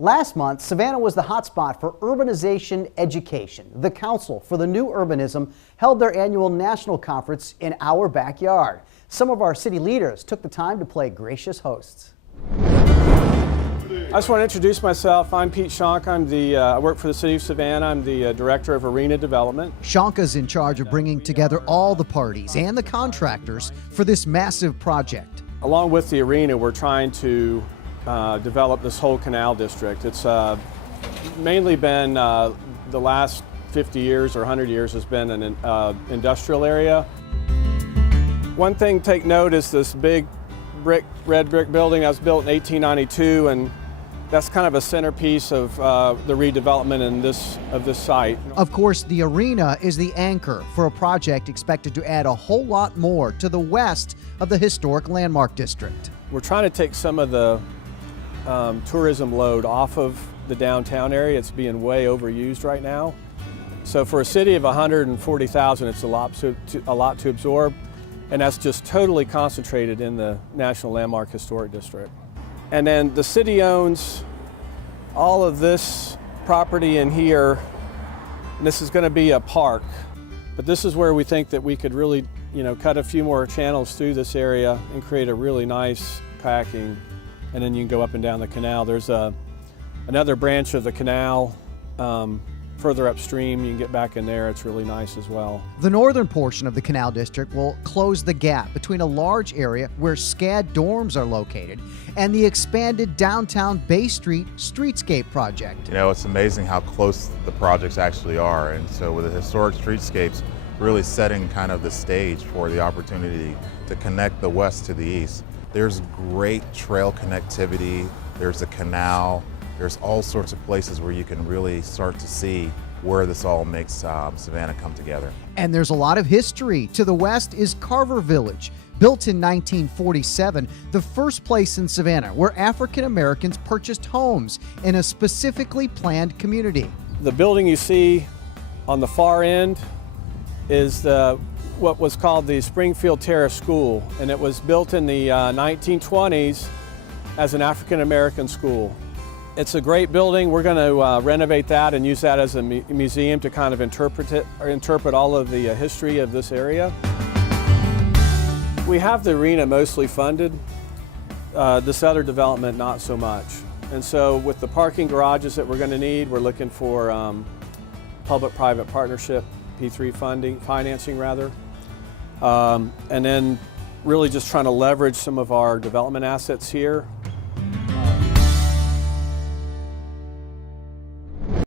Last month, Savannah was the hotspot for urbanization education. The Council for the New Urbanism held their annual national conference in our backyard. Some of our city leaders took the time to play gracious hosts. I just want to introduce myself. I'm Pete Shonka. I work for the City of Savannah. I'm the Director of Arena Development. Shonka's in charge of bringing together all the parties and the contractors for this massive project. Along with the arena, we're trying to develop this whole canal district. It's mainly been the last 50 years or 100 years has been an industrial area. One thing to take note is this big red brick building that was built in 1892, and that's kind of a centerpiece of the redevelopment of this site. Of course, the arena is the anchor for a project expected to add a whole lot more to the west of the historic landmark district. We're trying to take some of the tourism load off of the downtown area. It's being way overused right now. So for a city of 140,000, it's a lot to absorb, and that's just totally concentrated in the National Landmark Historic District. And then the city owns all of this property in here, and this is going to be a park. But this is where we think that we could really, cut a few more channels through this area and create a really nice packing. And then you can go up and down the canal. There's another branch of the canal further upstream. You can get back in there. It's really nice as well. The northern portion of the Canal District will close the gap between a large area where SCAD dorms are located and the expanded downtown Bay Street streetscape project. It's amazing how close the projects actually are. And so with the historic streetscapes really setting kind of the stage for the opportunity to connect the west to the east. There's great trail connectivity, there's a canal, there's all sorts of places where you can really start to see where this all makes Savannah come together. And there's a lot of history. To the west is Carver Village, built in 1947, the first place in Savannah where African Americans purchased homes in a specifically planned community. The building you see on the far end is what was called the Springfield Terrace School, and it was built in the 1920s as an African American school. It's a great building. We're going to renovate that and use that as a museum to kind of interpret all of the history of this area. We have the arena mostly funded, this other development not so much. And so with the parking garages that we're going to need, we're looking for public-private partnership, P3 financing rather. And then really just trying to leverage some of our development assets here